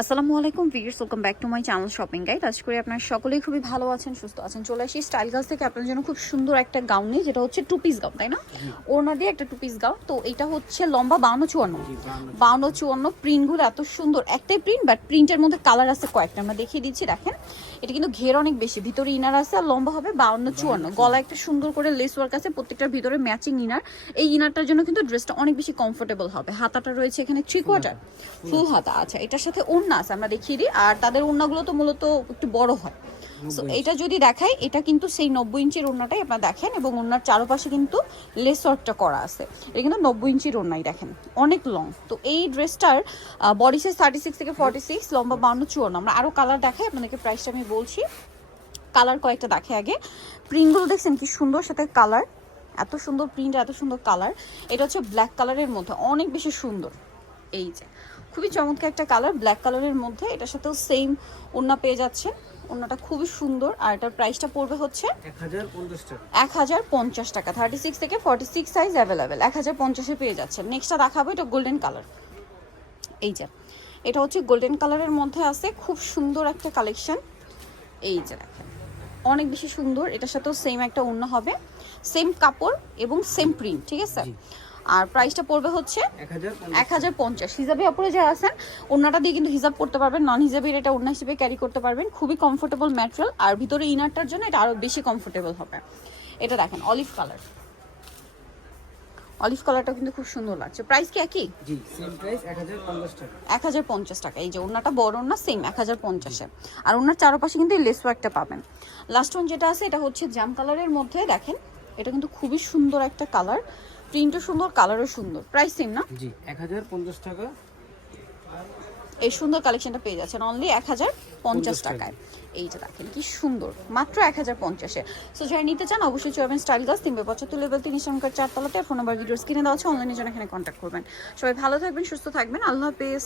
আসসালামু আলাইকুম viewers welcome back to my channel shopping guide. আশা করি আপনারা সকলেই খুবই ভালো আছেন সুস্থ আছেন। চলে আসি স্টাইল গার্লস থেকে আপনার জন্য খুব সুন্দর একটা গাউন নিয়ে যেটা হচ্ছে টু পিস গাউন তাই না? ওড়না দিয়ে একটা টু পিস গাউন। তো এটা হচ্ছে লম্বা বাউন্ন চুয়ান্ন। বাউন্ন চুয়ান্ন। প্রিন্টগুলো এত সুন্দর। একটাই প্রিন্ট বাট প্রিন্টের মধ্যে কালার আছে কয়েকটা। আমরা দেখিয়ে দিচ্ছি দেখেন। এটা কিন্তু ঘের অনেক বেশি ভিতরে ইনার আছে আর লম্বা হবে বাউন্ন চুয়ান্ন। গলা একটা সুন্দর করে লেস ওয়ার্ক আছে প্রত্যেকটার ভিতরে ম্যাচিং ইনার। এই ইনারটার জন্য কিন্তু ড্রেসটা অনেক বেশি কমফোর্টেবল হবে। হাতাটা রয়েছে এখানে থ্রি কোয়ার্টার ফুল হাতা। আচ্ছা এটার সাথে ওড়না আছে আমরা দেখিয়ে দিই। আর তাদের ওড়নাগুলো তো মূলত একটু বড় হয়। সো এটা যদি দেখাই এটা কিন্তু সেই নব্বই ইঞ্চির ওড়নাটাই আপনারা দেখেন এবং ওড়নার চারপাশে কিন্তু লেস ওয়ার্কটা করা আছে। এটা কিন্তু নব্বই ইঞ্চির ওড়নাই দেখেন অনেক লং তো এই ড্রেসটার বডি সাইজ থার্টি সিক্স থেকে ফর্টি সিক্স লম্বা বাউন্ন চুয়ান্ন। আমরা আরও কালার দেখাই আপনাদেরকে প্রাইসটা আমি বলছি। কালার কয়েকটা দেখে আগে। প্রিন্টগুলো দেখছেন কি সুন্দর সাথে কালার এত সুন্দর প্রিন্ট এত সুন্দর কালার এটা হচ্ছে ব্ল্যাক কালারের মধ্যে অনেক বেশি সুন্দর। এই যে। খুবই চমৎকার একটা কালার ব্ল্যাক কালারের মধ্যে। এটার সাথেও সেম ওড়না পেয়ে যাচ্ছেন ওড়নাটা খুবই সুন্দর। আর এটার প্রাইসটা পড়বে হচ্ছে এক হাজার পঞ্চাশ টাকা। থার্টি সিক্স থেকে ফর্টি সিক্স সাইজ অ্যাভেলেবেল এক হাজার পঞ্চাশে পেয়ে যাচ্ছেন নেক্সটটা দেখাবো এটা গোল্ডেন কালার এই যে এটা হচ্ছে গোল্ডেন কালারের মধ্যে আছে খুব সুন্দর একটা কালেকশন এই যে দেখেন অনেক বেশি সুন্দর। এটার সাথেও সেম একটা অন্য হবে। সেম কাপড় এবং সেম প্রিন্ট ঠিক আছে। আর প্রাইসটা পড়বে হচ্ছে এক হাজার পঞ্চাশ। হিসাবে অপরে যারা আছেন ওনাটা দিয়ে কিন্তু হিসাব করতে পারবেন নন হিসাবের এটা ওনা হিসেবে ক্যারি করতে পারবেন। খুবই কমফোর্টেবল ম্যাটেরিয়াল আর ভিতরে ইনারটার জন্য এটা আরও বেশি কমফোর্টেবল হবে। এটা দেখেন অলিভ কালার অলিভ কালারটা কিন্তু খুব সুন্দর লাগছে। প্রাইস কি একই? জি সেম প্রাইস এক হাজার পঞ্চাশ টাকা। এই যে ওনাটা বড় ওনা সেম এক হাজার পঞ্চাশে। আর ওনার চারপাশে কিন্তু এই লেস ওয়ার্কটা পাবেন। লাস্ট ওয়ান যেটা আছে এটা হচ্ছে জাম কালারের মধ্যে দেখেন এটা কিন্তু খুবই সুন্দর একটা কালার প্রিন্টও সুন্দর কালারও সুন্দর। প্রাইস সেম না? জি এক হাজার পঞ্চাশ টাকা। এই সুন্দর কালেকশনটা পেয়ে যাচ্ছেন অনলি এক হাজার পঞ্চাশ টাকায়। এইটা দেখেন কি সুন্দর। মাত্র এক হাজার পঞ্চাশে। সো যারা নিতে চান অবশ্যই চলবেন স্টাইল গাছ তিনবে পঁচাত্তর লেভেল তিন সংখ্যার চারতলাতে। ফোন নাম্বার ভিডিও স্ক্রিনে দেওয়া আছে অনলাইনে জন্য এখানে কন্ট্যাক্ট করবেন। সবাই ভালো থাকবেন সুস্থ থাকবেন। আল্লাহ হাফেজ।